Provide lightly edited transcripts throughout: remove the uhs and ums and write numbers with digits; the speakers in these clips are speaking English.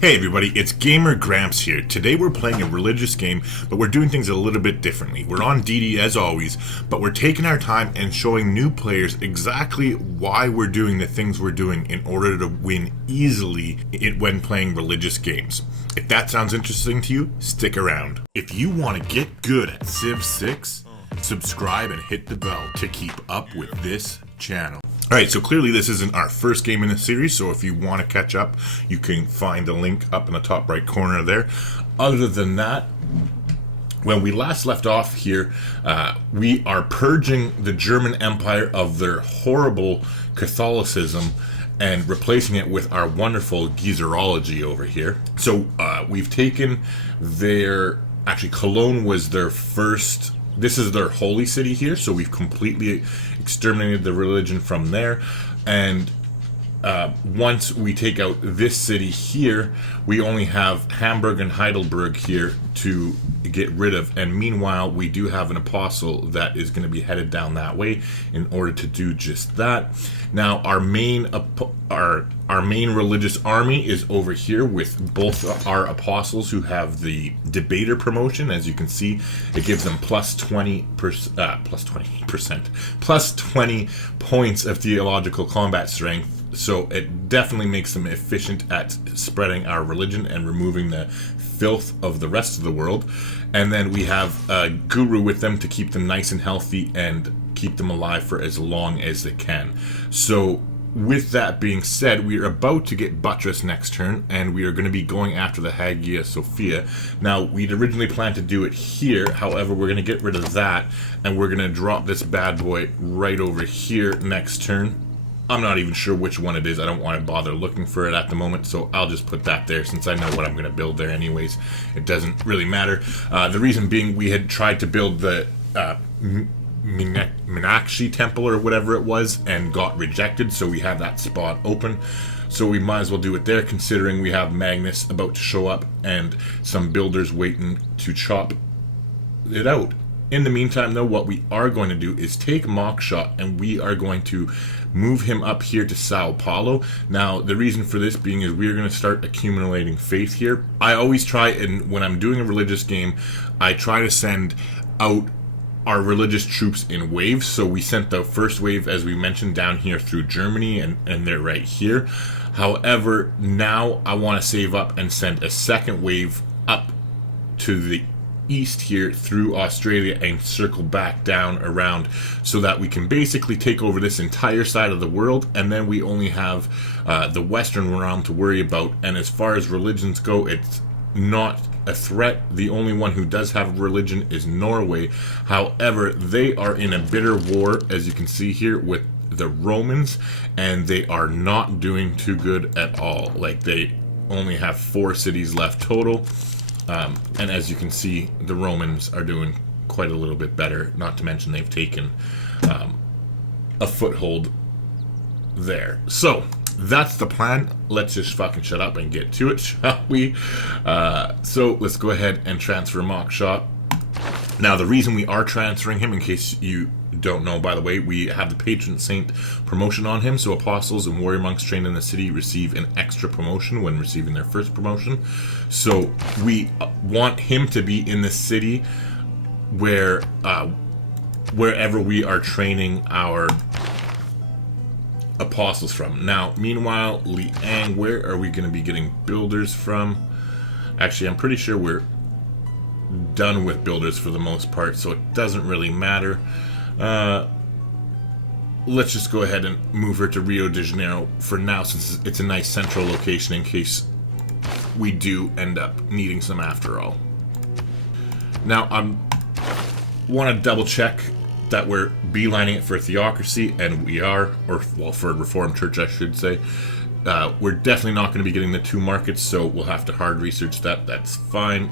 Hey everybody, it's Gamer Grampz here. Today we're playing a religious game, but we're doing things a little bit differently. We're on DD as always, but we're taking our time and showing new players exactly why we're doing the things we're doing in order to win easily when playing religious games. If that sounds interesting to you, stick around. If you want to get good at Civ 6, subscribe and hit the bell to keep up with this channel. Alright, so clearly this isn't our first game in the series, so if you want to catch up, you can find the link up in the top right corner there. Other than that, when we last left off here, we are purging the German Empire of their horrible Catholicism and replacing it with our wonderful Geezerology over here. So we've taken actually Cologne was their first. This is their holy city here, so we've completely exterminated the religion from there. And once we take out this city here, we only have Hamburg and Heidelberg here to get rid of. And meanwhile, we do have an apostle that is going to be headed down that way in order to do just that. Now, our main religious army is over here with both our apostles who have the debater promotion. As you can see, it gives them plus 20 points of theological combat strength. So it definitely makes them efficient at spreading our religion and removing the filth of the rest of the world. And then we have a guru with them to keep them nice and healthy and keep them alive for as long as they can. So with that being said, we are about to get Buttress next turn, and we are going to be going after the Hagia Sophia. Now, we'd originally planned to do it here, however, we're going to get rid of that, and we're going to drop this bad boy right over here next turn. I'm not even sure which one it is. I don't want to bother looking for it at the moment, so I'll just put that there since I know what I'm going to build there anyways. It doesn't really matter. The reason being, we had tried to build the Meenakshi temple or whatever it was and got rejected, so we have that spot open. So we might as well do it there, considering we have Magnus about to show up and some builders waiting to chop it out. In the meantime, though, what we are going to do is take Mockshot, and we are going to move him up here to Sao Paulo. Now, the reason for this being is we're going to start accumulating faith here. I always try, and when I'm doing a religious game, I try to send out our religious troops in waves. So we sent the first wave, as we mentioned, down here through Germany, and they're right here. However, now I want to save up and send a second wave up to the east here through Australia and circle back down around so that we can basically take over this entire side of the world, and then we only have the Western realm to worry about. And as far as religions go, it's not a threat. The only one who does have religion is Norway. However, they are in a bitter war, as you can see here, with the Romans, and they are not doing too good at all. Like, they only have 4 cities left total. And as you can see, the Romans are doing quite a little bit better, not to mention they've taken a foothold there. So, that's the plan. Let's just fucking shut up and get to it, shall we? So, let's go ahead and transfer Mockshot. Now, the reason we are transferring him, in case you don't know, by the way, we have the patron saint promotion on him, so apostles and warrior monks trained in the city receive an extra promotion when receiving their first promotion. So we want him to be in the city where wherever we are training our apostles from. Now, meanwhile, Liang, where are we going to be getting builders from? Actually, I'm pretty sure we're done with builders for the most part, so it doesn't really matter. Let's just go ahead and move her to Rio de Janeiro for now, since it's a nice central location in case we do end up needing some after all. Now, I want to double check that we're beelining it for theocracy, and we are, or well, for a Reformed Church, I should say. We're definitely not going to be getting the 2 markets, so we'll have to hard research that. That's fine.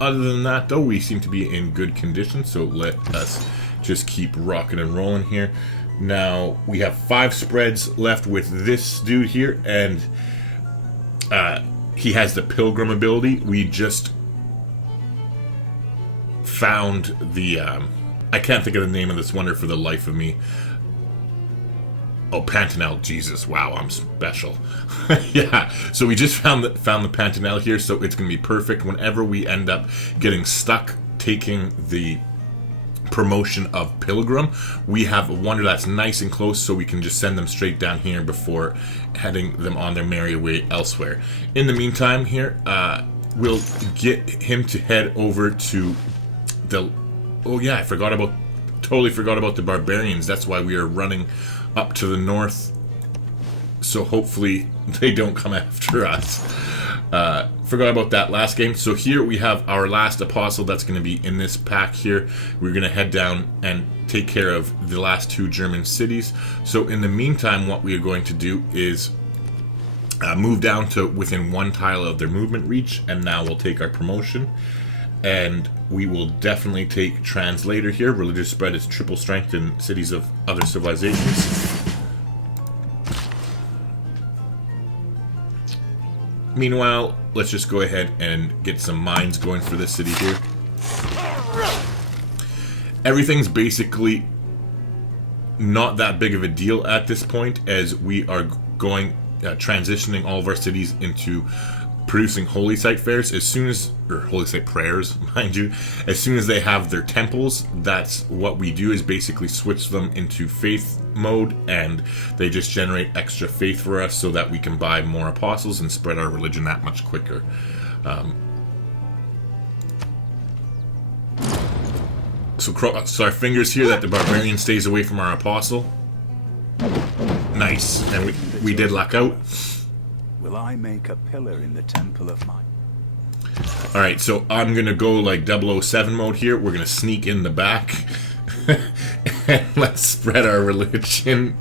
Other than that, though, we seem to be in good condition, so let us just keep rocking and rolling here. Now, we have 5 spreads left with this dude here, and he has the Pilgrim ability. We just found the... I can't think of the name of this wonder for the life of me. Oh, Pantanel, Jesus, wow, I'm special. Yeah, so we just found the Pantanel here, so it's going to be perfect whenever we end up getting stuck taking the promotion of Pilgrim. We have a wonder that's nice and close, so we can just send them straight down here before heading them on their merry way elsewhere. In the meantime here, we'll get him to head over to the... Oh yeah, totally forgot about the barbarians. That's why we are running up to the north, so hopefully they don't come after us. Forgot about that last game. So here we have our last apostle that's going to be in this pack here. We're going to head down and take care of the last 2 German cities. So in the meantime, what we are going to do is move down to within 1 tile of their movement reach, and now we'll take our promotion. And we will definitely take Translator here. Religious spread is triple strength in cities of other civilizations. Meanwhile, let's just go ahead and get some mines going for this city here. Everything's basically not that big of a deal at this point, as we are going transitioning all of our cities into producing holy site fairs or holy site prayers, mind you. As soon as they have their temples, that's what we do, is basically switch them into faith mode, and they just generate extra faith for us so that we can buy more apostles and spread our religion that much quicker. So our fingers here that the barbarian stays away from our apostle. Nice, and we did luck out. Will I make a pillar in the temple of my... Alright, so I'm going to go like 007 mode here. We're going to sneak in the back. And let's spread our religion.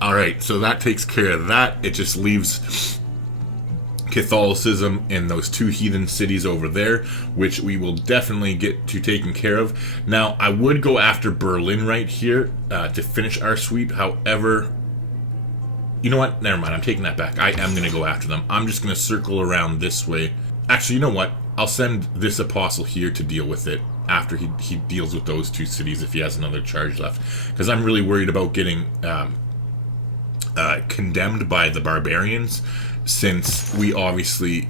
Alright, so that takes care of that. It just leaves Catholicism in those 2 heathen cities over there, which we will definitely get to taken care of. Now, I would go after Berlin right here to finish our sweep. However... You know what? Never mind. I'm taking that back. I am going to go after them. I'm just going to circle around this way. Actually, you know what? I'll send this apostle here to deal with it after he deals with those 2 cities if he has another charge left. Because I'm really worried about getting condemned by the barbarians, since we obviously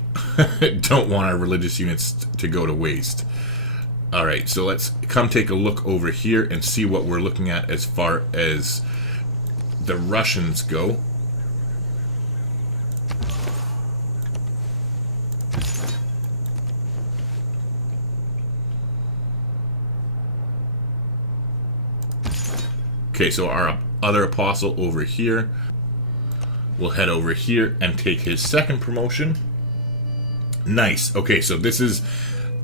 don't want our religious units to go to waste. Alright, so let's come take a look over here and see what we're looking at as far as the Russians go. Okay, so our other apostle over here will head over here and take his second promotion. Nice. Okay, so this is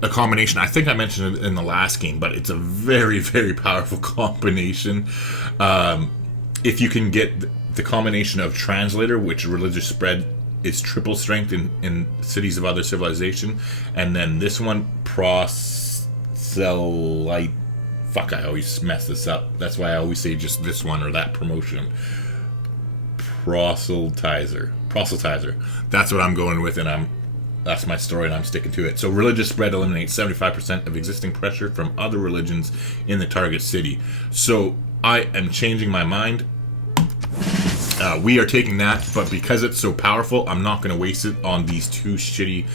a combination. I think I mentioned it in the last game, but it's a very, very powerful combination. If you can get the combination of Translator, which religious spread is triple strength in cities of other civilization, and then this one, Proselyte. Fuck, I always mess this up. That's why I always say just this one or that promotion. Proselytizer. That's what I'm going with, and that's my story, and I'm sticking to it. So religious spread eliminates 75% of existing pressure from other religions in the target city. So I am changing my mind. We are taking that, but because it's so powerful, I'm not going to waste it on these 2 shitty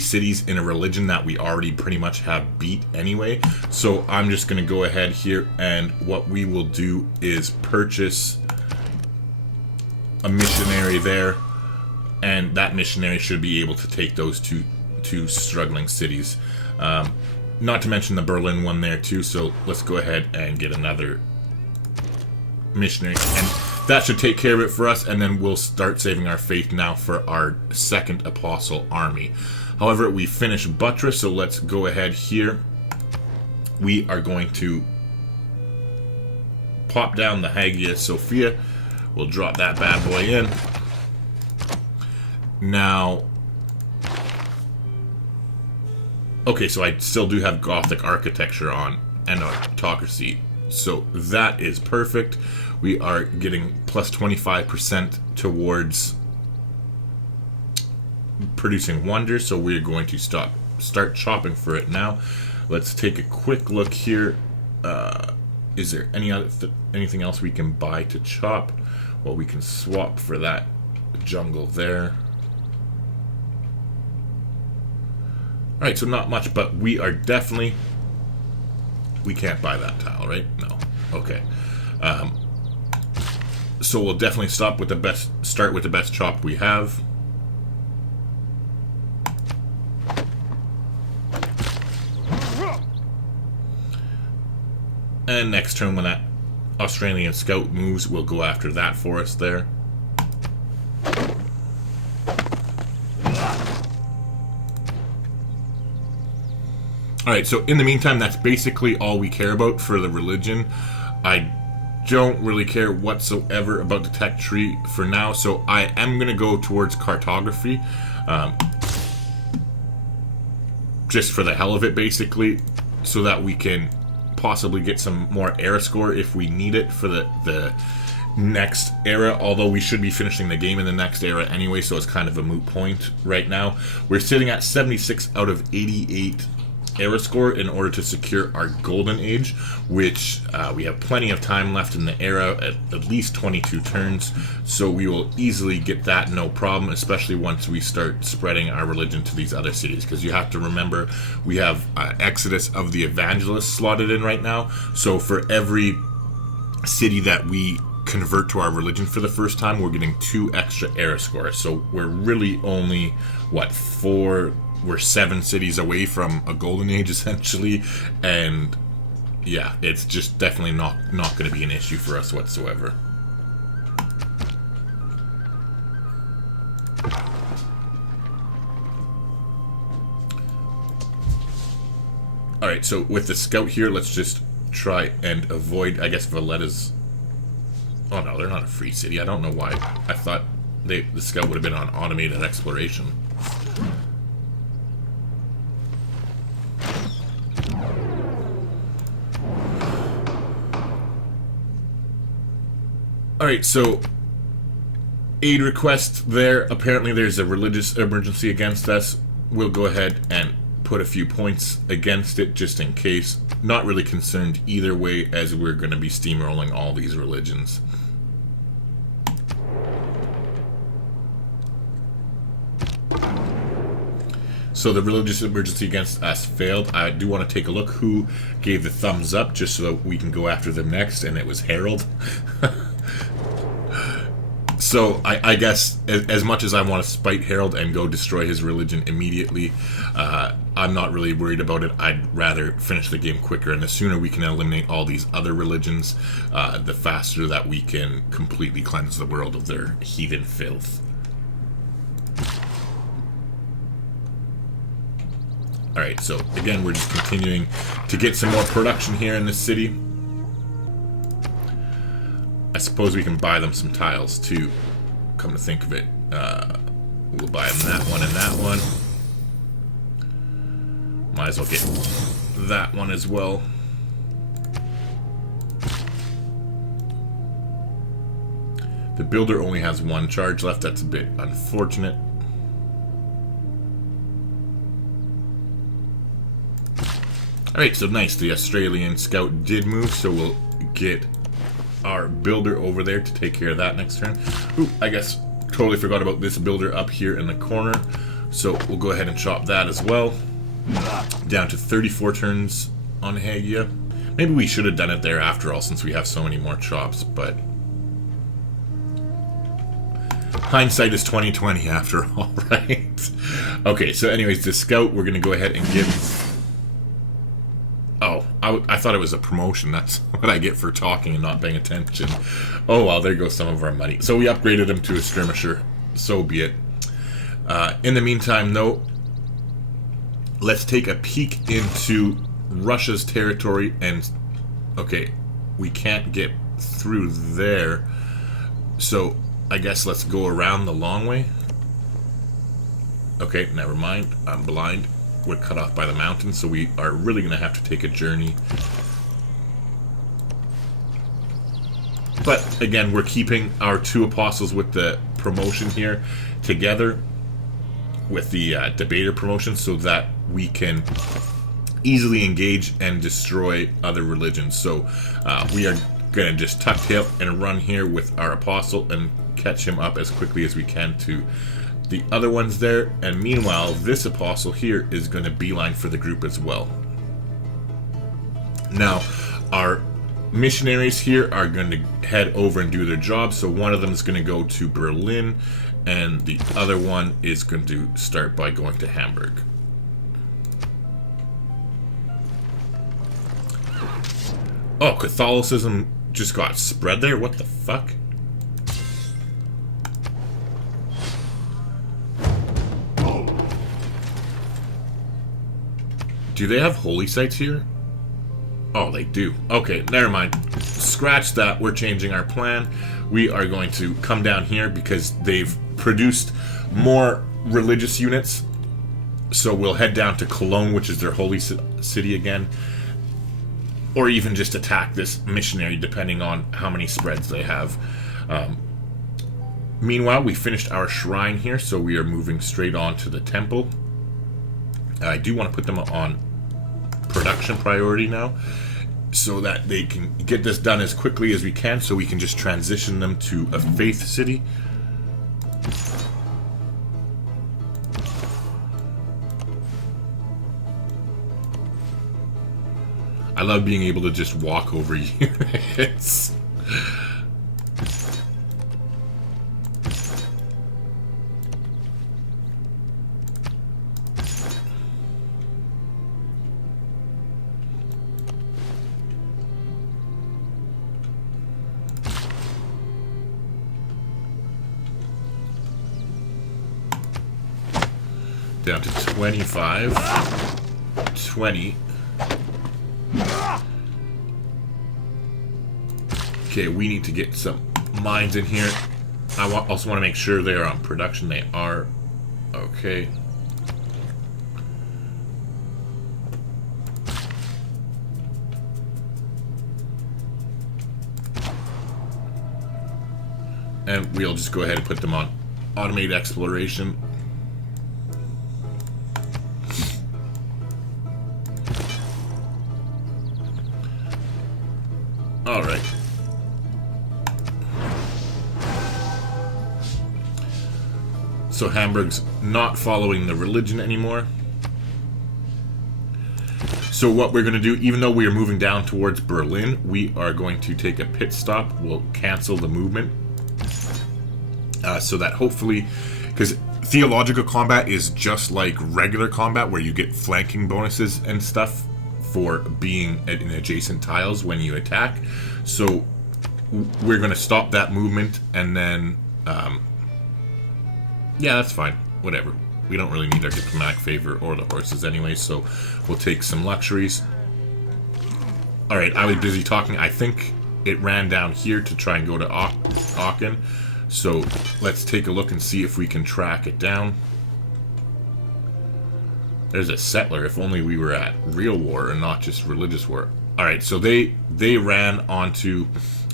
cities in a religion that we already pretty much have beat anyway. So I'm just going to go ahead here, and what we will do is purchase a missionary there, and that missionary should be able to take those two struggling cities. Not to mention the Berlin one there too, so let's go ahead and get another missionary, and that should take care of it for us, and then we'll start saving our faith now for our second apostle army. However, we finished Buttress, so let's go ahead here. We are going to pop down the Hagia Sophia. We'll drop that bad boy in. Now, okay, so I still do have Gothic architecture on and autocracy, so that is perfect. We are getting plus 25% towards producing wonders, so we're going to start chopping for it now. Let's take a quick look here Is there anything else we can buy to chop? Well, we can swap for that jungle there. Alright, so not much, but we are definitely... We can't buy that tile, right? No. Okay. So we'll definitely start with the best chop we have. And next turn, when that Australian scout moves, we'll go after that for us there. Alright, so in the meantime, that's basically all we care about for the religion. I don't really care whatsoever about the tech tree for now, so I am going to go towards cartography. Just for the hell of it, basically, so that we can possibly get some more era score if we need it for the next era, although we should be finishing the game in the next era anyway, so it's kind of a moot point right now. We're sitting at 76 out of 88 era score in order to secure our golden age, which we have plenty of time left in the era, at least 22 turns, so we will easily get that, no problem, especially once we start spreading our religion to these other cities, because you have to remember we have Exodus of the Evangelists slotted in right now, so for every city that we convert to our religion for the first time, we're getting 2 extra era scores, so we're really only, what, 7 cities away from a golden age, essentially, and yeah, it's just definitely not going to be an issue for us whatsoever. Alright, so with the scout here, let's just try and avoid, I guess, Valletta's... Oh no, they're not a free city. I don't know why. I thought the scout would have been on automated exploration. Alright, so aid request there. Apparently there's a religious emergency against us. We'll go ahead and put a few points against it just in case. Not really concerned either way, as we're going to be steamrolling all these religions. So the religious emergency against us failed. I do want to take a look who gave the thumbs up just so that we can go after them next, and it was Harold. So I guess as much as I want to spite Harold and go destroy his religion immediately, I'm not really worried about it. I'd rather finish the game quicker, and the sooner we can eliminate all these other religions, the faster that we can completely cleanse the world of their heathen filth. Alright, so again, we're just continuing to get some more production here in this city. I suppose we can buy them some tiles too, come to think of it. We'll buy them that one and that one. Might as well get that one as well. The builder only has 1 charge left. That's a bit unfortunate. Alright, so nice. The Australian scout did move, so we'll get our builder over there to take care of that next turn. Ooh, I guess totally forgot about this builder up here in the corner. So we'll go ahead and chop that as well. Down to 34 turns on Hagia. Maybe we should have done it there after all, since we have so many more chops, but hindsight is 20/20 after all, right? Okay, so anyways, the scout, we're going to go ahead and give... Oh, I thought it was a promotion. That's what I get for talking and not paying attention. Oh, well, there goes some of our money. So we upgraded him to a skirmisher. So be it. In the meantime, though, let's take a peek into Russia's territory. And, okay, we can't get through there. So I guess let's go around the long way. Okay, never mind. I'm blind. We're cut off by the mountains, so we are really going to have to take a journey. But again, we're keeping our 2 apostles with the promotion here together with the debater promotion, so that we can easily engage and destroy other religions. So we are going to just tuck tail and run here with our apostle and catch him up as quickly as we can to the other ones there. And meanwhile, this apostle here is going to beeline for the group as well. Now, our missionaries here are going to head over and do their job. So one of them is going to go to Berlin, and the other one is going to start by going to Hamburg. Oh, Catholicism just got spread there? What the fuck? Do they have holy sites here? Oh, they do. Okay, never mind. Scratch that. We're changing our plan. We are going to come down here because they've produced more religious units. So we'll head down to Cologne, which is their holy city again. Or even just attack this missionary, depending on how many spreads they have. Meanwhile, we finished our shrine here, so we are moving straight on to the temple. I do want to put them on production priority now, so that they can get this done as quickly as we can, so we can just transition them to a faith city. I love being able to just walk over units. Down to 25. 20. Okay, we need to get some mines in here. I also want to make sure they are on production. They are. Okay. And we'll just go ahead and put them on automated exploration. All right. So Hamburg's not following the religion anymore. So what we're going to do, even though we are moving down towards Berlin, we are going to take a pit stop. We'll cancel the movement. So that hopefully, because theological combat is just like regular combat where you get flanking bonuses and stuff for being in adjacent tiles when you attack. So we're going to stop that movement, and then yeah, that's fine, whatever. We don't really need our diplomatic favor or the horses anyway, so we'll take some luxuries. Alright, I was busy talking. I think it ran down here to try and go to Aachen. So let's take a look and see if we can track it down. There's a settler. If only we were at real war and not just religious war. Alright, so they ran onto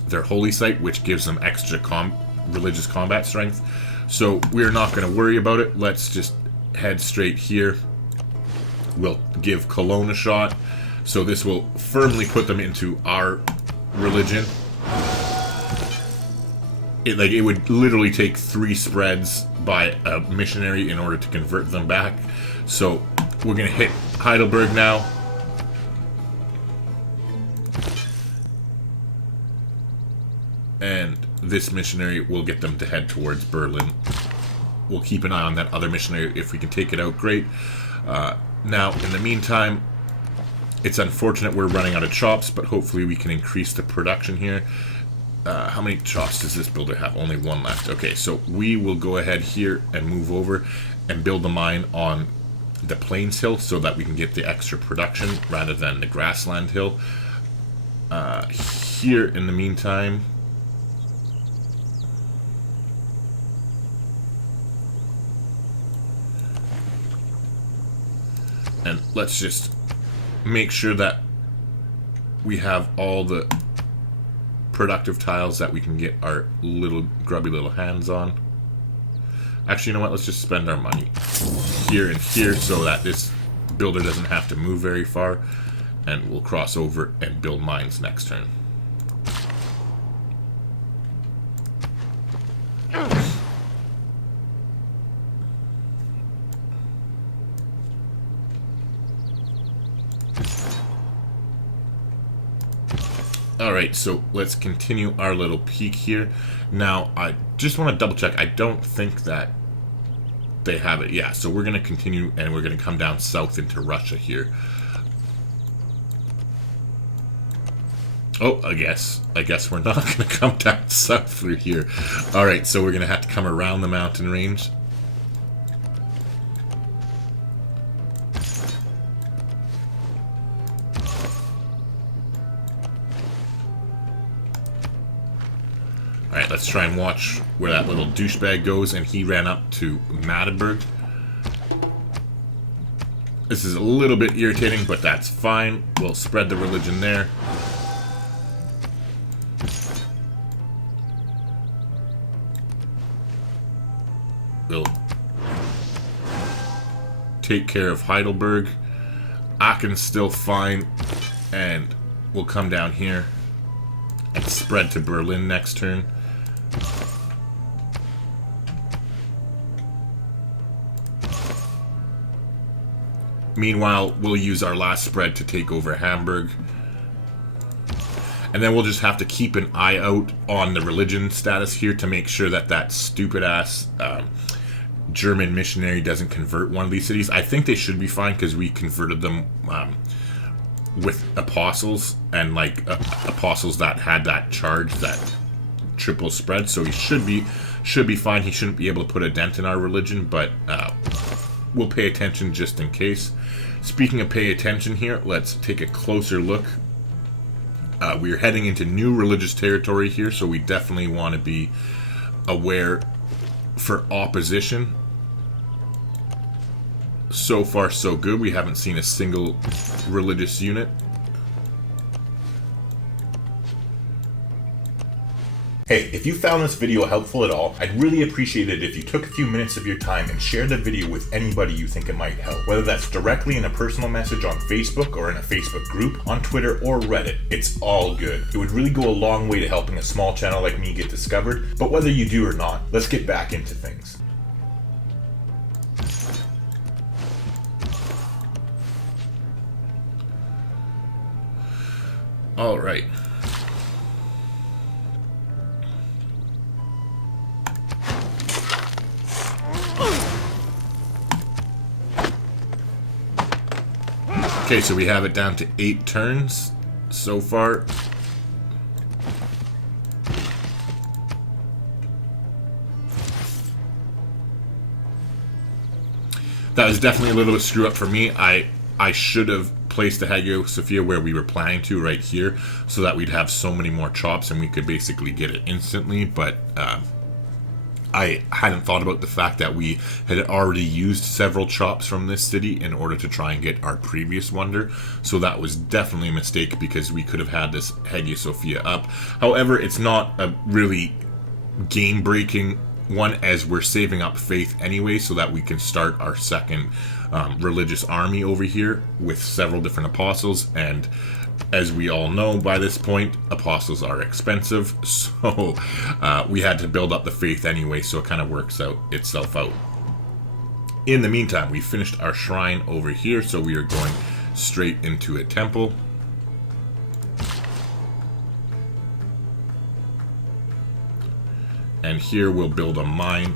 their holy site, which gives them extra religious combat strength. So we're not going to worry about it. Let's just head straight here. We'll give Cologne a shot. So this will firmly put them into our religion. It would literally take 3 spreads by a missionary in order to convert them back. So we're going to hit Heidelberg now. And this missionary will get them to head towards Berlin. We'll keep an eye on that other missionary. If we can take it out, great. Now, in the meantime, it's unfortunate we're running out of chops, but hopefully we can increase the production here. How many chops does this builder have? Only 1 left. Okay, so we will go ahead here and move over and build the mine on the Plains Hill so that we can get the extra production rather than the Grassland Hill. Here, in the meantime, and let's just make sure that we have all the productive tiles that we can get our little grubby little hands on. Actually, you know what? Let's just spend our money here and here so that this builder doesn't have to move very far, and we'll cross over and build mines next turn. Alright, so let's continue our little peek here. Now, I just want to double check. I don't think that they have it. Yeah, so we're going to continue and we're going to come down south into Russia here. Oh, I guess we're not going to come down south through here. Alright, so we're going to have to come around the mountain range. Alright, let's try and watch where that little douchebag goes, and he ran up to Magdeburg. This is a little bit irritating, but that's fine. We'll spread the religion there. We'll take care of Heidelberg. Aachen's still fine, and we'll come down here and spread to Berlin next turn. Meanwhile, we'll use our last spread to take over Hamburg. And then we'll just have to keep an eye out on the religion status here to make sure that that stupid-ass German missionary doesn't convert one of these cities. I think they should be fine because we converted them with apostles, and like apostles that had that charge, that triple spread. So he should be fine. He shouldn't be able to put a dent in our religion, but we'll pay attention just in case. Speaking of pay attention here, let's take a closer look. We're heading into new religious territory here, so we definitely want to be aware for opposition. So far, so good. We haven't seen a single religious unit. Hey, if you found this video helpful at all, I'd really appreciate it if you took a few minutes of your time and shared the video with anybody you think it might help. Whether that's directly in a personal message on Facebook or in a Facebook group, on Twitter or Reddit, it's all good. It would really go a long way to helping a small channel like me get discovered, but whether you do or not, let's get back into things. All right. Okay, so we have it down to 8 turns so far. That was definitely a little bit screw up for me. I should have placed the Hagia Sophia where we were planning to, right here, so that we'd have so many more chops and we could basically get it instantly, but I hadn't thought about the fact that we had already used several chops from this city in order to try and get our previous wonder. So that was definitely a mistake, because we could have had this Hagia Sophia up. However, it's not a really game-breaking one, as we're saving up faith anyway so that we can start our second religious army over here with several different apostles. And as we all know by this point, apostles are expensive, so we had to build up the faith anyway, so it kind of works out itself out. In the meantime, we finished our shrine over here, so we are going straight into a temple. And here we'll build a mine.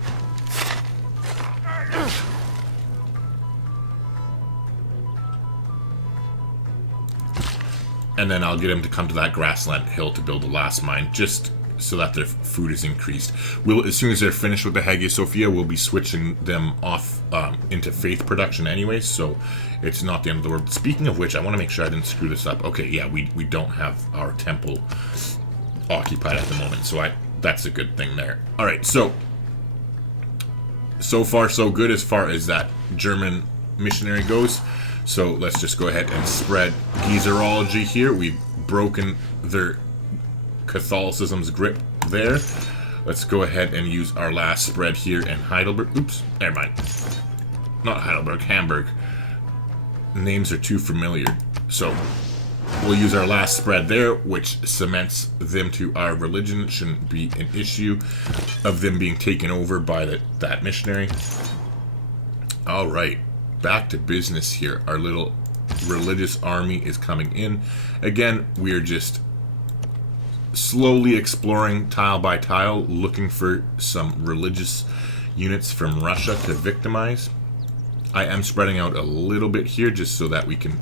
And then I'll get him to come to that grassland hill to build the last mine, just so that their food is increased. As soon as they're finished with the Hagia Sophia, we'll be switching them off into faith production anyway, so it's not the end of the world. Speaking of which, I want to make sure I didn't screw this up. Okay, yeah, we don't have our temple occupied at the moment, so that's a good thing there. Alright, so far so good as far as that German missionary goes. So let's just go ahead and spread Geezerology here. We've broken their Catholicism's grip there. Let's go ahead and use our last spread here in Heidelberg. Oops, never mind. Not Heidelberg, Hamburg. names are too familiar. So we'll use our last spread there, which cements them to our religion. It shouldn't be an issue of them being taken over by that missionary. Alright, back to business here. Our little religious army is coming in. Again, we are just slowly exploring tile by tile, looking for some religious units from Russia to victimize. I am spreading out a little bit here just so that we can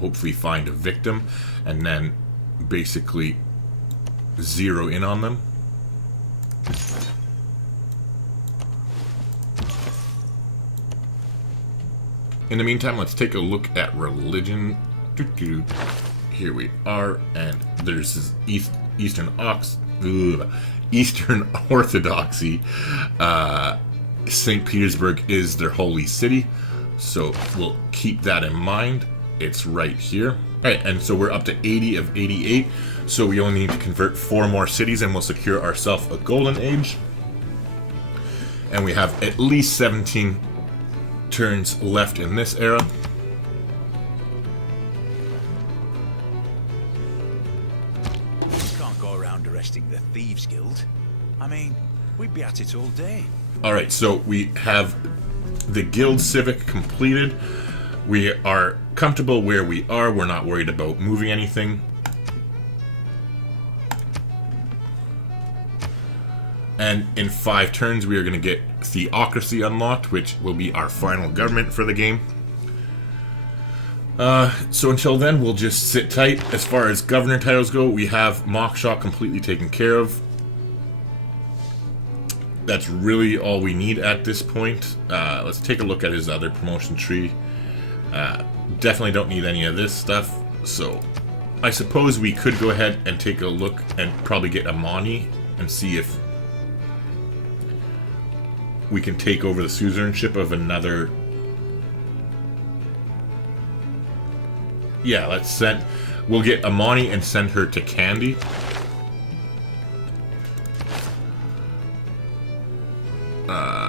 hopefully find a victim and then basically zero in on them. In the meantime, let's take a look at religion. Here we are, and there's this Eastern Orthodoxy. St. Petersburg is their holy city, so we'll keep that in mind. It's right here. Alright, and so we're up to 80 of 88, so we only need to convert 4 more cities and we'll secure ourselves a golden age. And we have at least 17 turns left in this era. You can't go around arresting the Thieves Guild. I mean, we'd be at it all day. Alright, so we have the Guild Civic completed. We are comfortable where we are. We're not worried about moving anything. And in 5 turns, we are going to get Theocracy unlocked, which will be our final government for the game. So until then, we'll just sit tight. As far as governor titles go, we have Moksha completely taken care of. That's really all we need at this point. Let's take a look at his other promotion tree. Definitely don't need any of this stuff. So I suppose we could go ahead and take a look and probably get Amani and see if we can take over the suzerainship of another. Yeah, we'll get Amani and send her to Candy.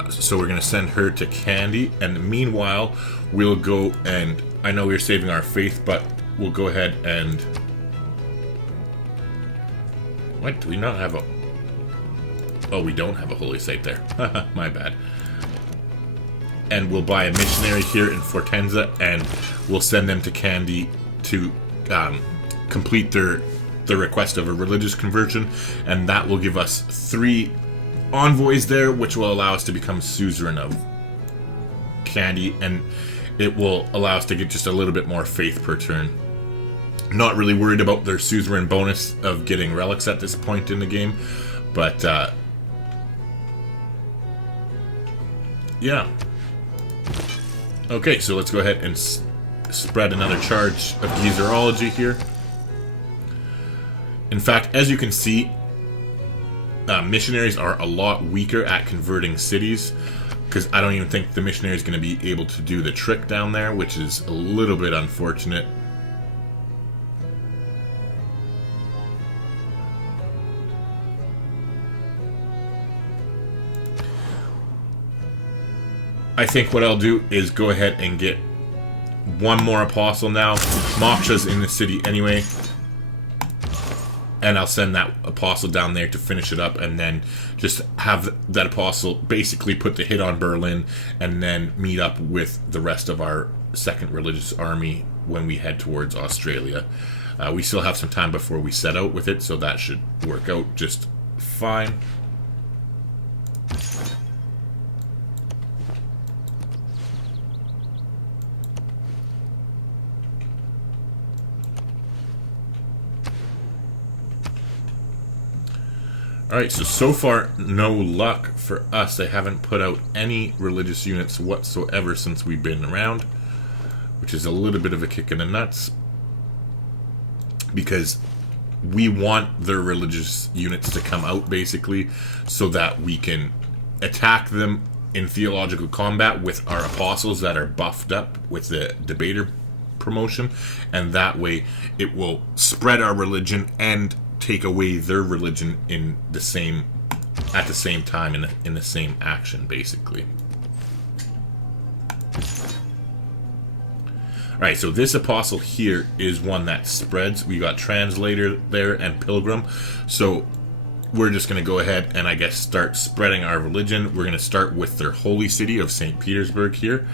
So we're going to send her to Candy, and meanwhile, we'll go and... I know we're saving our faith, but we'll go ahead and... What? Do we not have a... Oh, we don't have a holy site there. My bad. And we'll buy a missionary here in Fortenza, and we'll send them to Candy to complete their request of a religious conversion, and that will give us 3 envoys there, which will allow us to become suzerain of Candy, and it will allow us to get just a little bit more faith per turn. Not really worried about their suzerain bonus of getting relics at this point in the game, but yeah. Okay, so let's go ahead and spread another charge of Geezerology here. In fact, as you can see, missionaries are a lot weaker at converting cities, because I don't even think the missionary is going to be able to do the trick down there, which is a little bit unfortunate. I think what I'll do is go ahead and get 1 more apostle now. Moksha's in the city anyway. And I'll send that apostle down there to finish it up, and then just have that apostle basically put the hit on Berlin, and then meet up with the rest of our second religious army when we head towards Australia. We still have some time before we set out with it, so that should work out just fine. Alright, so far, no luck for us. They haven't put out any religious units whatsoever since we've been around, which is a little bit of a kick in the nuts, because we want their religious units to come out, basically, so that we can attack them in theological combat with our apostles that are buffed up with the debater promotion, and that way it will spread our religion and take away their religion at the same time in the same action, basically. All Alright, so this apostle here is one that spreads. We got translator there and pilgrim. So we're just going to go ahead and I guess start spreading our religion. We're going to start with their holy city of St. Petersburg here.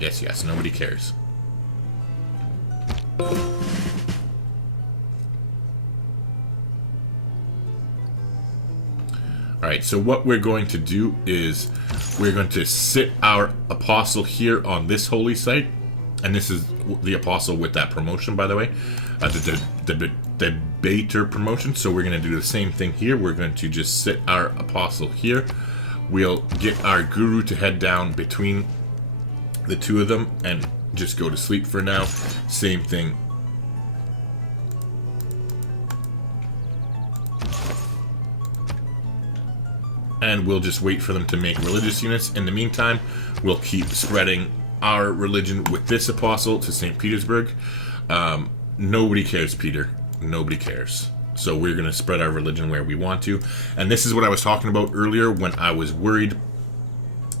Yes, yes, nobody cares. Alright, so what we're going to do is we're going to sit our apostle here on this holy site. And this is the apostle with that promotion, by the way. The debater promotion. So we're going to do the same thing here. We're going to just sit our apostle here. We'll get our guru to head down between the two of them and just go to sleep for now. Same thing. And we'll just wait for them to make religious units. In the meantime, we'll keep spreading our religion with this apostle to St. Petersburg. Nobody cares, Peter. Nobody cares. So we're going to spread our religion where we want to. And this is what I was talking about earlier when I was worried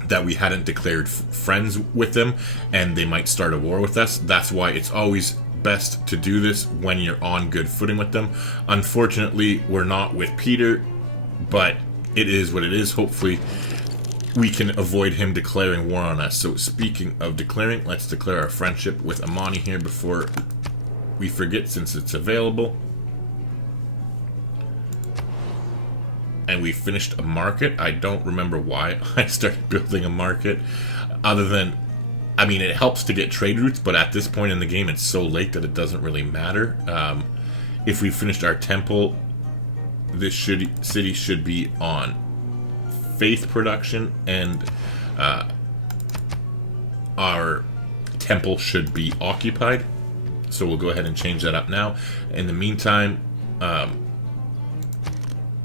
that we hadn't declared friends with them and they might start a war with us. That's why it's always best to do this when you're on good footing with them. Unfortunately, we're not with Peter, but it is what it is. Hopefully we can avoid him declaring war on us. So speaking of declaring, let's declare our friendship with Amani here before we forget, since it's available. And we finished a market. I don't remember why I started building a market, other than, I mean, it helps to get trade routes, but at this point in the game it's so late that it doesn't really matter. If we finished our temple, this city should be on faith production, and our temple should be occupied. So we'll go ahead and change that up now. In the meantime,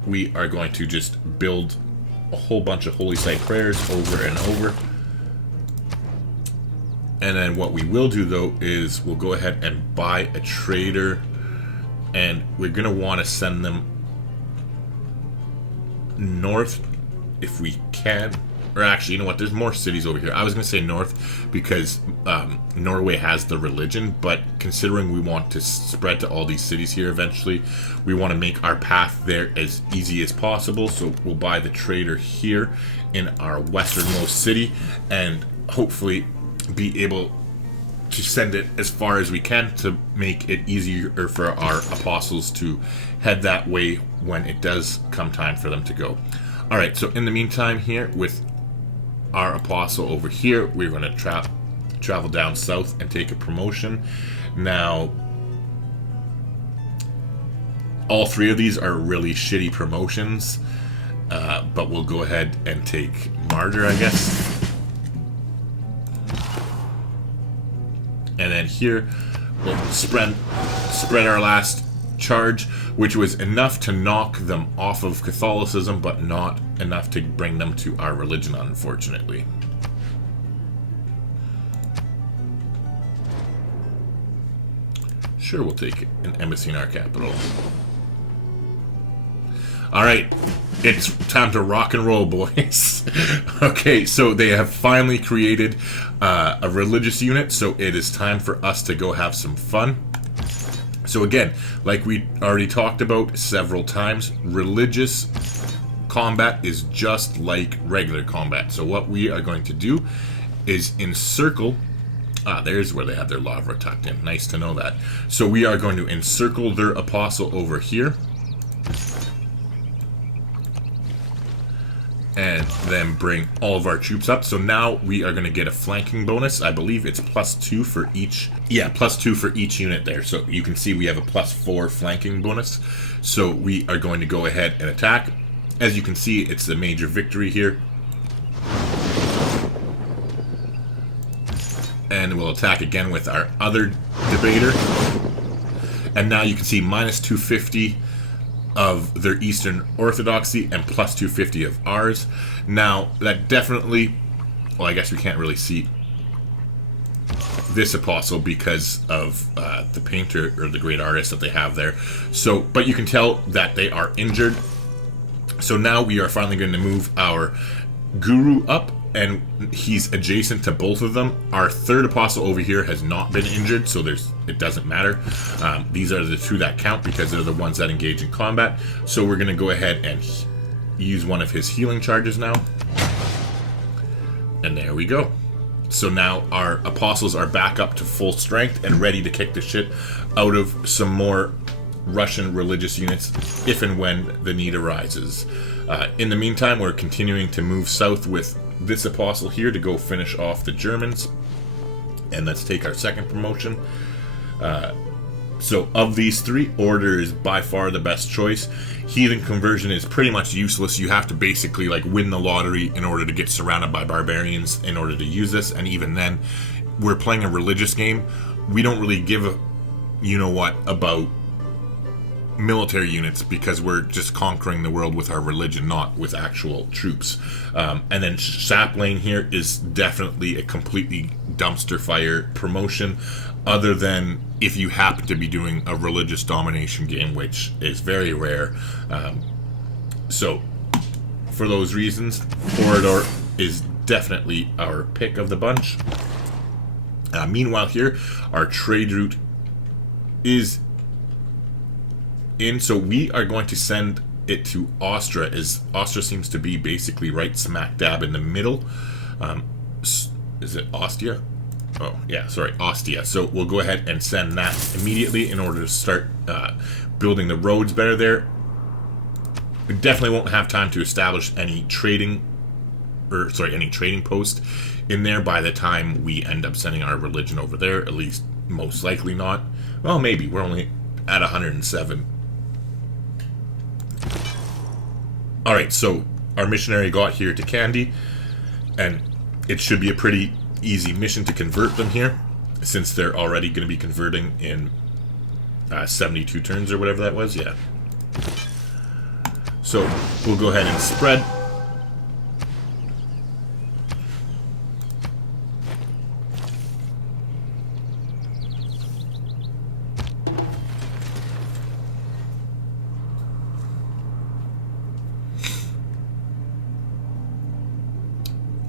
we are going to just build a whole bunch of holy site prayers over and over. And then what we will do, though, is we'll go ahead and buy a trader, and we're going to want to send them north if we can. Or actually, you know what, there's more cities over here. I was going to say north because Norway has the religion, but considering we want to spread to all these cities here eventually, we want to make our path there as easy as possible. So we'll buy the trader here in our westernmost city and hopefully be able to send it as far as we can to make it easier for our apostles to head that way when it does come time for them to go. Alright, so in the meantime here, with our apostle over here, we're going to travel down south and take a promotion. Now, all three of these are really shitty promotions, but we'll go ahead and take Martyr, I guess. And then here, we'll spread our last charge, which was enough to knock them off of Catholicism, but not enough to bring them to our religion, unfortunately. Sure, we'll take an embassy in our capital. Alright, it's time to rock and roll, boys. Okay, so they have finally created a religious unit, so it is time for us to go have some fun. So again, like we already talked about several times, religious combat is just like regular combat. So what we are going to do is encircle... there's where they have their Lavra tucked in. Nice to know that. So we are going to encircle their apostle over here. And then bring all of our troops up. So now we are going to get a flanking bonus. I believe it's +2 for each. Yeah, +2 for each unit there. So you can see we have a +4 flanking bonus. So we are going to go ahead and attack. As you can see, it's a major victory here. And we'll attack again with our other debater. And now you can see -250 of their Eastern Orthodoxy and +250 of ours. Now, that definitely... Well, I guess we can't really see this apostle because of the painter or the great artist that they have there. So, but you can tell that they are injured. So now we are finally going to move our guru up, and he's adjacent to both of them. Our third apostle over here has not been injured, so it doesn't matter. These are the two that count because they're the ones that engage in combat. So we're going to go ahead and use one of his healing charges now. And there we go. So now our apostles are back up to full strength and ready to kick the shit out of some more Russian religious units if and when the need arises. In the meantime, we're continuing to move south with this apostle here to go finish off the Germans. And let's take our second promotion. So of these three, Order is by far the best choice. Heathen conversion is pretty much useless. You have to basically like win the lottery in order to get surrounded by barbarians in order to use this. And even then, we're playing a religious game. We don't really give a you-know-what about military units because we're just conquering the world with our religion, not with actual troops. And then Sap Lane here is definitely a completely dumpster fire promotion, other than if you happen to be doing a religious domination game, which is very rare. So for those reasons, Corridor is definitely our pick of the bunch. Meanwhile here, our trade route is in, so we are going to send it to Austria, as Austria seems to be basically right smack dab in the middle. Is it Ostia? Oh, yeah, sorry, Ostia. So we'll go ahead and send that immediately in order to start building the roads better there. We definitely won't have time to establish any trading post in there by the time we end up sending our religion over there, at least most likely not. Well, maybe. We're only at 107. Alright, so our missionary got here to Kandy, and it should be a pretty easy mission to convert them here, since they're already going to be converting in 72 turns or whatever that was, yeah. So, we'll go ahead and spread.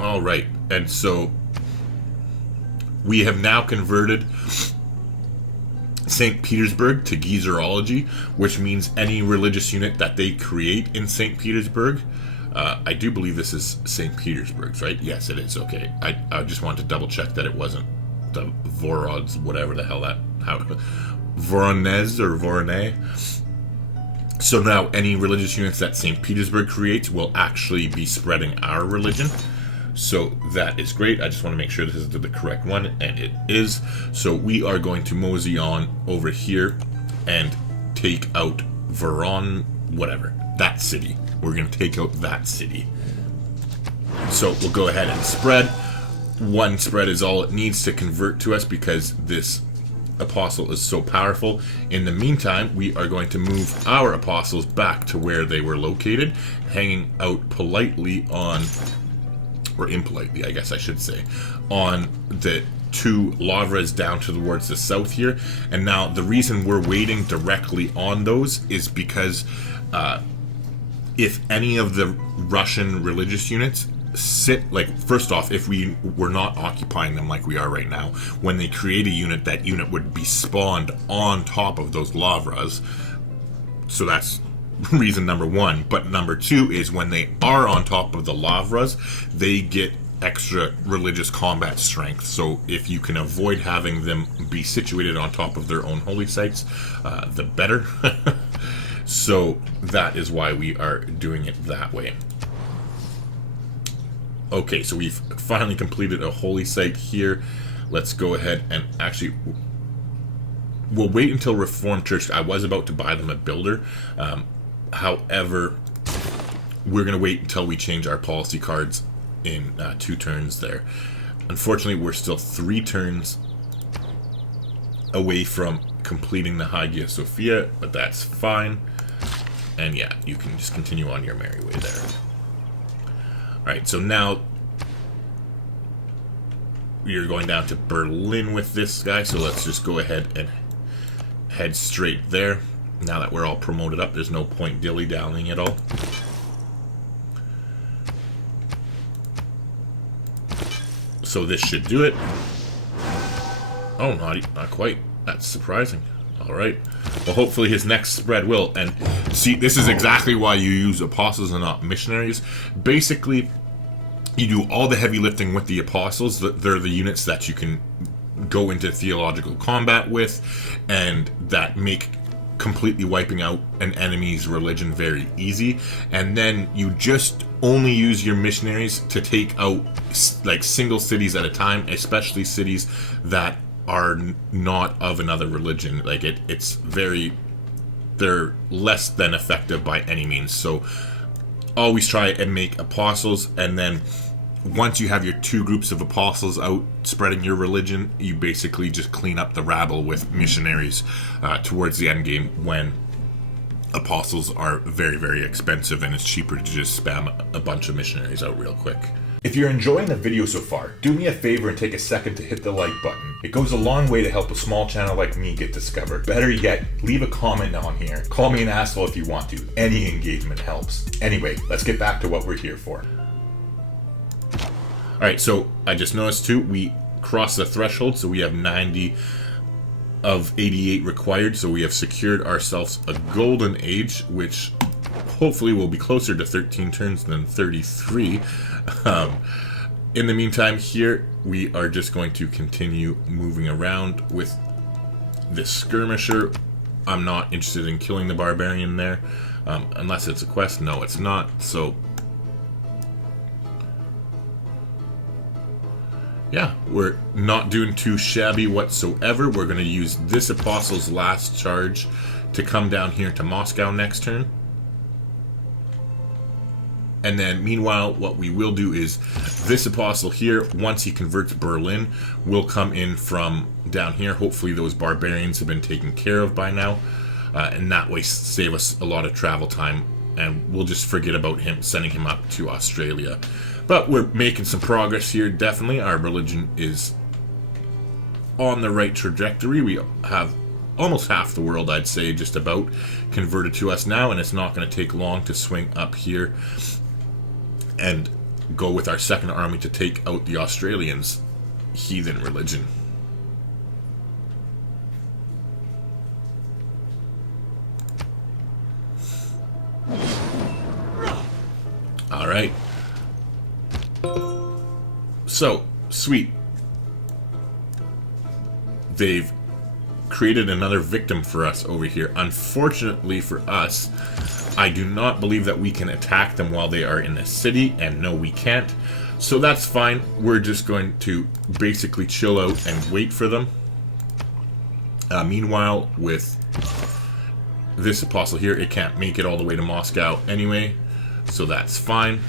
Alright, and so we have now converted St. Petersburg to Geezerology, which means any religious unit that they create in St. Petersburg, I do believe this is St. Petersburg's, right? Yes, it is, okay. I just wanted to double check that it wasn't the Vorods, whatever the hell Voronezh or Voronezh. So now any religious units that St. Petersburg creates will actually be spreading our religion. So that is great. I just want to make sure this is the correct one, and it is. So we are going to mosey on over here and take out Voron, whatever, that city. We're going to take out that city. So we'll go ahead and spread. One spread is all it needs to convert to us because this apostle is so powerful. In the meantime, we are going to move our apostles back to where they were located, hanging out politely on, or impolitely, I guess I should say, on the two lavras down towards the south here. And now the reason we're waiting directly on those is because if any of the Russian religious units sit, like, first off, if we were not occupying them like we are right now, when they create a unit, that unit would be spawned on top of those lavras. So that's reason number one. But number two is when they are on top of the lavras, they get extra religious combat strength. So if you can avoid having them be situated on top of their own holy sites, the better. So that is why we are doing it that way. Okay, so we've finally completed a holy site here. Let's go ahead and actually, we'll wait until Reformed Church. I was about to buy them a builder. However, we're going to wait until we change our policy cards in 2 turns there. Unfortunately, we're still 3 turns away from completing the Hagia Sophia, but that's fine. And yeah, you can just continue on your merry way there. Alright, so now we are going down to Berlin with this guy, so let's just go ahead and head straight there. Now that we're all promoted up, there's no point dilly-dallying at all. So this should do it. Oh, not quite. That's surprising. All right. Well, hopefully his next spread will. And see, this is exactly why you use apostles and not missionaries. Basically, you do all the heavy lifting with the apostles. They're the units that you can go into theological combat with, and that make completely wiping out an enemy's religion very easy. And then you just only use your missionaries to take out like single cities at a time, especially cities that are not of another religion. Like they're less than effective by any means. So always try and make apostles, and then once you have your two groups of apostles out spreading your religion, you basically just clean up the rabble with missionaries towards the end game, when apostles are very, very expensive and it's cheaper to just spam a bunch of missionaries out real quick. If you're enjoying the video so far, do me a favor and take a second to hit the like button. It goes a long way to help a small channel like me get discovered. Better yet, leave a comment on here. Call me an asshole if you want to. Any engagement helps. Anyway, let's get back to what we're here for. Alright, so I just noticed too, we crossed the threshold, so we have 90 of 88 required, so we have secured ourselves a golden age, which hopefully will be closer to 13 turns than 33. In the meantime here, we are just going to continue moving around with this skirmisher. I'm not interested in killing the barbarian there, unless it's a quest. No, it's not, so yeah, we're not doing too shabby whatsoever. We're going to use this apostle's last charge to come down here to Moscow next turn. And then, meanwhile, what we will do is this apostle here, once he converts Berlin, will come in from down here. Hopefully those barbarians have been taken care of by now. And that way save us a lot of travel time. And we'll just forget about him, sending him up to Australia. But we're making some progress here, definitely. Our religion is on the right trajectory. We have almost half the world, I'd say, just about converted to us now. And it's not going to take long to swing up here and go with our second army to take out the Australians' heathen religion. Alright. So, sweet. They've created another victim for us over here. Unfortunately for us, I do not believe that we can attack them while they are in the city, and no, we can't. So that's fine. We're just going to basically chill out and wait for them. Meanwhile, with this apostle here, it can't make it all the way to Moscow anyway, so that's fine.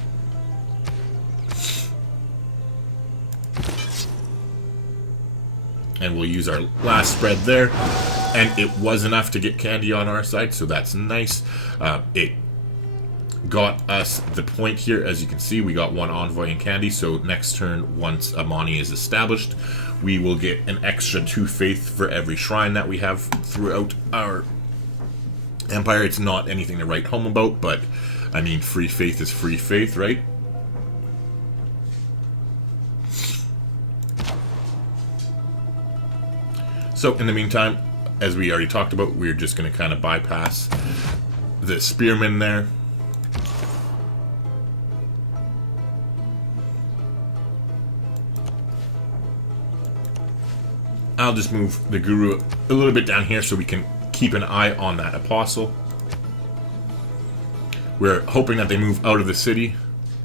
And we'll use our last spread there. And it was enough to get candy on our side, so that's nice. It got us the point here. As you can see, we got one envoy and candy, so next turn, once Amani is established, we will get an extra 2 faith for every shrine that we have throughout our empire. It's not anything to write home about, but, I mean, free faith is free faith, right? So, in the meantime, as we already talked about, we're just going to kind of bypass the spearmen there. I'll just move the guru a little bit down here so we can keep an eye on that apostle. We're hoping that they move out of the city.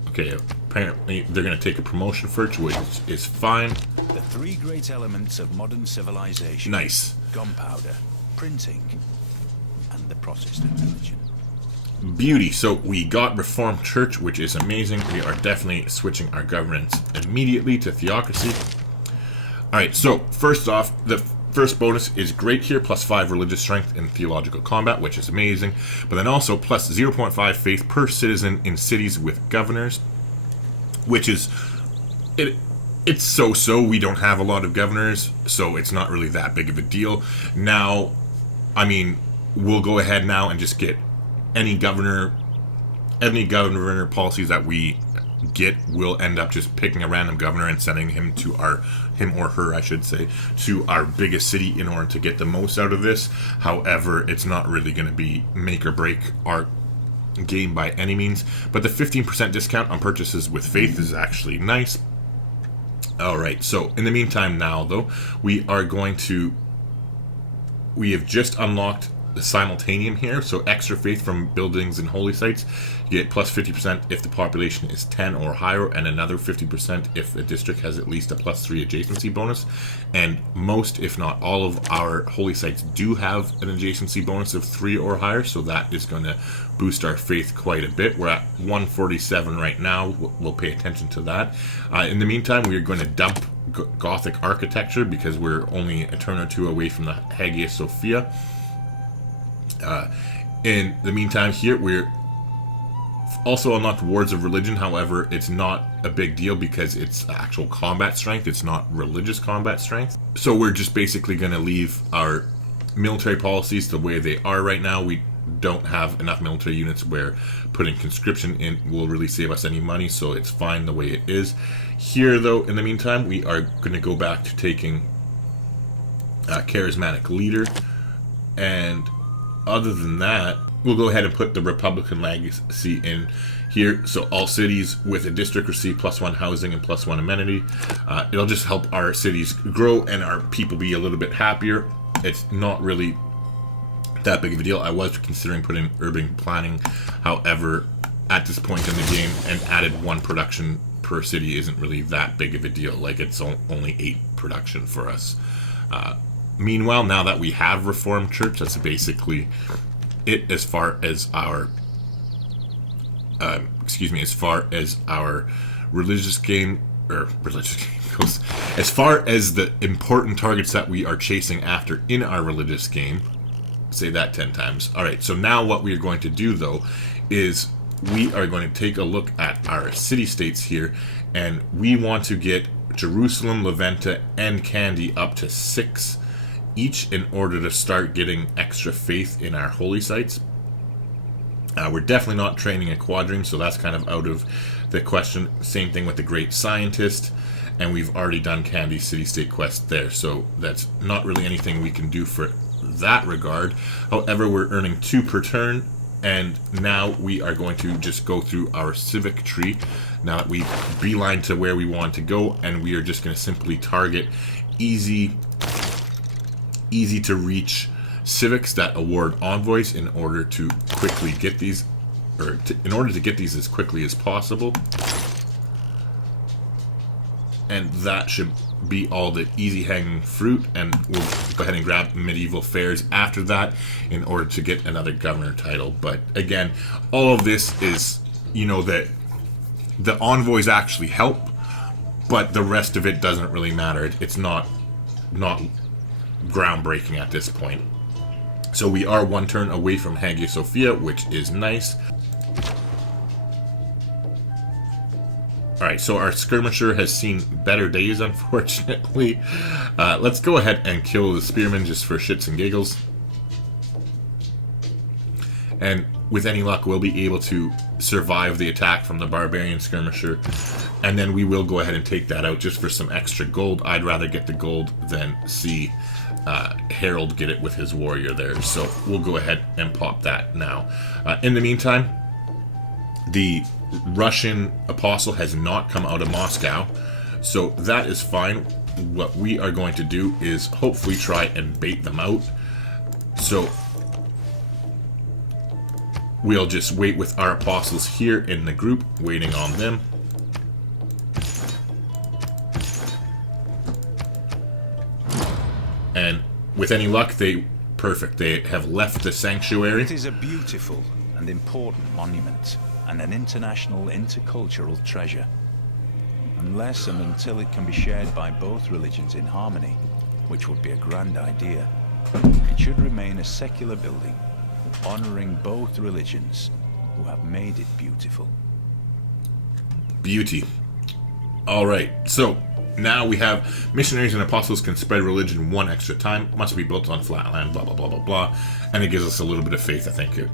Okay, apparently they're going to take a promotion for it, which is fine. The 3 great elements of modern civilization. Nice. Gunpowder, printing, and the Protestant religion. Beauty. So we got Reformed Church, which is amazing. We are definitely switching our governance immediately to theocracy. Alright, so first off, the first bonus is great here, +5 religious strength in theological combat, which is amazing. But then also plus 0.5 faith per citizen in cities with governors, which is... It's so-so. We don't have a lot of governors, so it's not really that big of a deal. Now, I mean, we'll go ahead now and just get any governor policies that we get, we'll end up just picking a random governor and sending him or her, I should say, to our biggest city in order to get the most out of this. However, it's not really going to be make or break our game by any means. But the 15% discount on purchases with Faith is actually nice. Alright, so in the meantime now, though, we have just unlocked the simultaneum here, so extra faith from buildings and holy sites. You get plus 50% if the population is 10 or higher, and another 50% if the district has at least a +3 adjacency bonus. And most, if not all, of our holy sites do have an adjacency bonus of 3 or higher, so that is going to boost our faith quite a bit. We're at 147 right now. We'll pay attention to that. In the meantime, we are going to dump Gothic architecture because we're only a turn or two away from the Hagia Sophia. In the meantime here, we're also unlocked Wards of Religion. However, it's not a big deal because it's actual combat strength. It's not religious combat strength. So we're just basically going to leave our military policies the way they are right now. We don't have enough military units where putting conscription in will really save us any money, so it's fine the way it is. Here, though, in the meantime, we are going to go back to taking charismatic leader, and other than that, we'll go ahead and put the Republican legacy in here. So all cities with a district receive +1 housing and +1 amenity. It'll just help our cities grow and our people be a little bit happier. It's not really that big of a deal. I was considering putting urban planning. However, at this point in the game, and added 1 production per city isn't really that big of a deal. Like, it's only 8 production for us. Meanwhile, now that we have Reformed Church, that's basically it as far as our religious game goes. As far as the important targets that we are chasing after in our religious game, say that 10 times. Alright, so now what we are going to do, though, is we are going to take a look at our city-states here, and we want to get Jerusalem, Levanta, and Kandy up to 6 each in order to start getting extra faith in our holy sites. We're definitely not training a quadrine, so that's kind of out of the question. Same thing with the Great Scientist, and we've already done Kandy's city-state quest there, so that's not really anything we can do for that regard. However, we're earning 2 per turn, and now we are going to just go through our civic tree now that we've beeline to where we want to go, and we are just going to simply target easy to reach civics that award envoys in order to quickly get these, in order to get these as quickly as possible. And that should be all the easy hanging fruit, and we'll go ahead and grab medieval fairs after that in order to get another governor title. But again, all of this is, that the envoys actually help, but the rest of it doesn't really matter. It's not groundbreaking at this point. So we are 1 turn away from Hagia Sophia, which is nice. Alright, so our skirmisher has seen better days, unfortunately. Let's go ahead and kill the spearman just for shits and giggles. And with any luck, we'll be able to survive the attack from the barbarian skirmisher. And then we will go ahead and take that out just for some extra gold. I'd rather get the gold than see Harold get it with his warrior there. So we'll go ahead and pop that now. In the meantime, the Russian apostle has not come out of Moscow, so that is fine. What we are going to do is hopefully try and bait them out. So we'll just wait with our apostles here in the group, waiting on them. And with any luck, they have left the sanctuary. It is a beautiful and important monument, and an international intercultural treasure. Unless and until it can be shared by both religions in harmony, which would be a grand idea, it should remain a secular building, honoring both religions who have made it beautiful. Beauty. Alright, so now we have missionaries and apostles can spread religion 1 extra time, must be built on flat land, blah blah blah blah blah, and it gives us a little bit of faith, I think.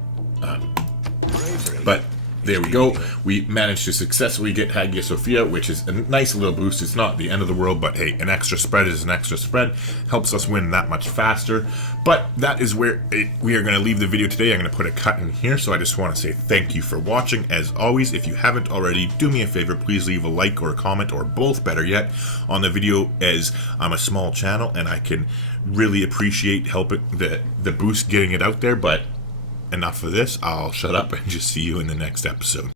But there we go. We managed to successfully get Hagia Sophia, which is a nice little boost. It's not the end of the world, but hey, an extra spread is an extra spread. Helps us win that much faster. But that is where we are going to leave the video today. I'm going to put a cut in here, so I just want to say thank you for watching. As always, if you haven't already, do me a favor, please leave a like or a comment, or both, better yet, on the video, as I'm a small channel and I can really appreciate helping the boost getting it out there. But enough of this. I'll shut up and just see you in the next episode.